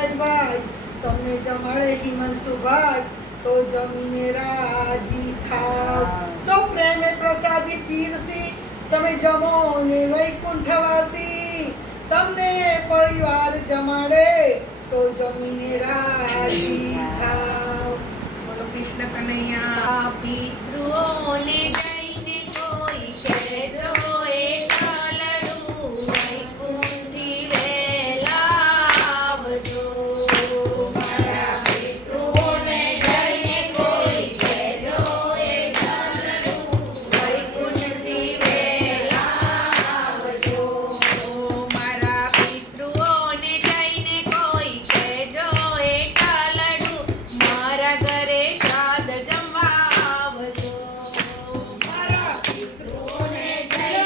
વિનયભાઈ તમને જમાડે હિમાંશુભાઈ તો જમીને રાજી થાવ તો પ્રેમે પ્રસાદી પીરસી તમે જમો ને વૈકુંઠવાસી તમને પરિવાર જમાડે તો જમીને રાજી થાવ। બોલો કૃષ્ણ કનૈયા। પિતૃઓને જઈને કોઈ કહેજો એકલડું વૈકુંઠથી વહેલા આવજો। મારા પિતૃઓને જઈને કોઈ કહેજો એકલડું વૈકુંઠથી વહેલા આવજો। મારા પિતૃઓને જઈને કોઈ કહેજો એકલડું મારા ઘરે શ્રાદ્ધ જમવા આવજો। મારા પિતૃઓને જઈને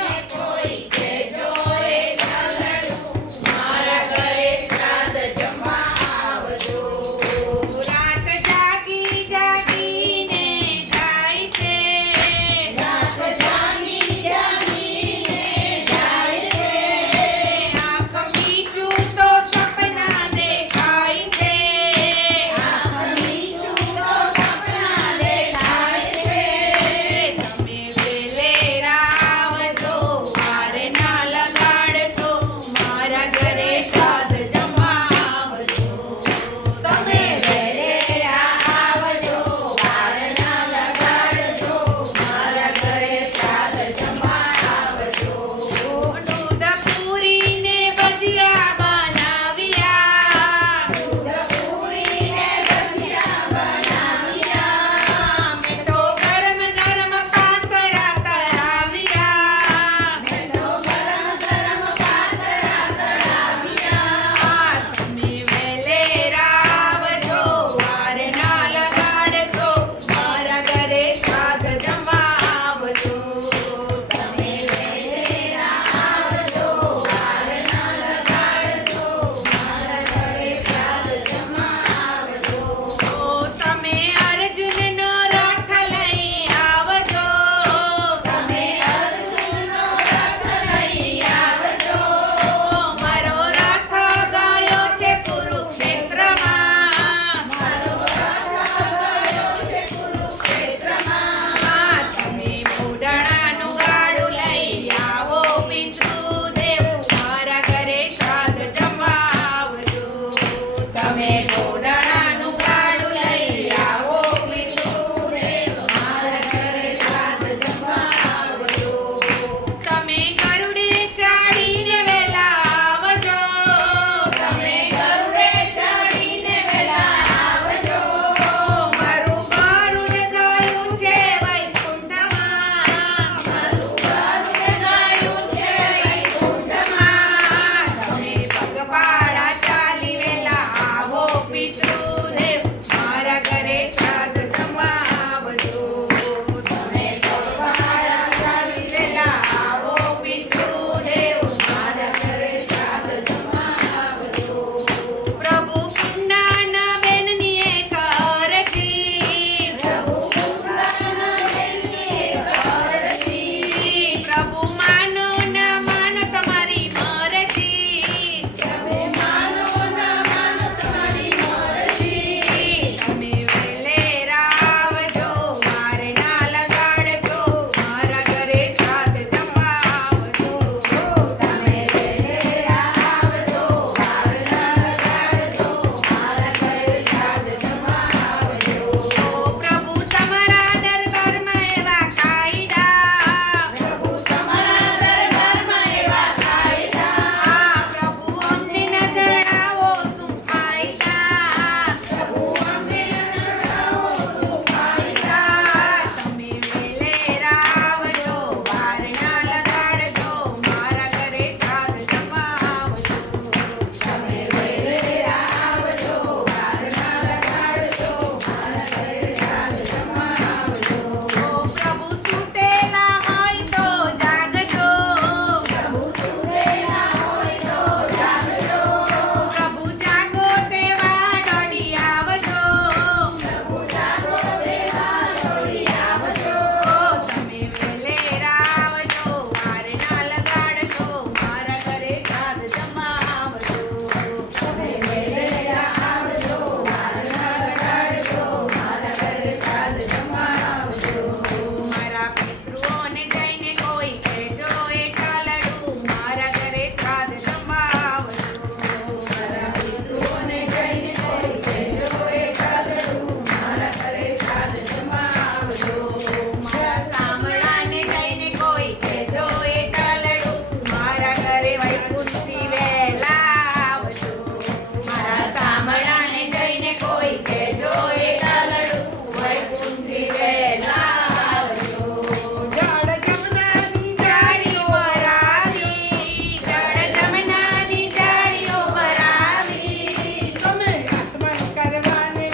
જળ જમનાની જાળીઓ ભરાવી, જળ જમનાની જાળીઓ ભરાવી. તમે આસમાન કરવાને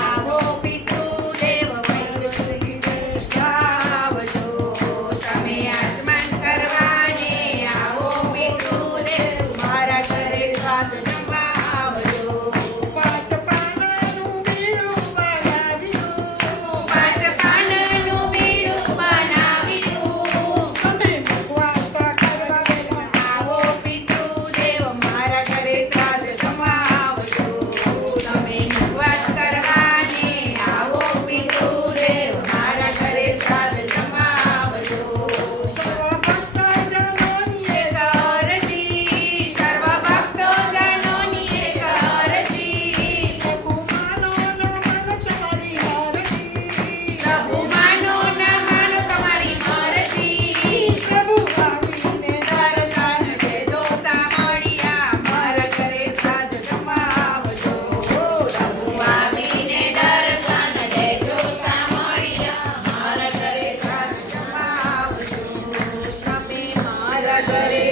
આવો પિતૃદેવ વૈકુંઠ આવજો. તમે આગમન કરવાને આવો પિતૃદેવ મારા ઘરે સ્વાદ જમવા આવજો. પાંચ પાનાનું બીડું બનાવ્યું. પાંચ પાનનું બીડું બનાવ્યું. તમે મુખવાસ કરવા આવો પિતૃદેવ મારા ઘરે સ્વાદ જમવા આવજો. તમે ઉપવાસ કરવાને આવો પિતૃદેવ મારા ઘરે સ્વાદ જમવા આવજો. એક અરજી, સર્વ ભક્તજનોની એક અરજી. પ્રભુ માનો ના માનો તમારી મરજી. દર્શન દેજો સામળિયા, મારા ઘરે સ્વાદ જમવા આવજો. પ્રભુ આવીને દર્શન દેજો સામળિયા, મારા ઘરે સ્વાદ જમવા આવજો. તમે મારા ઘરે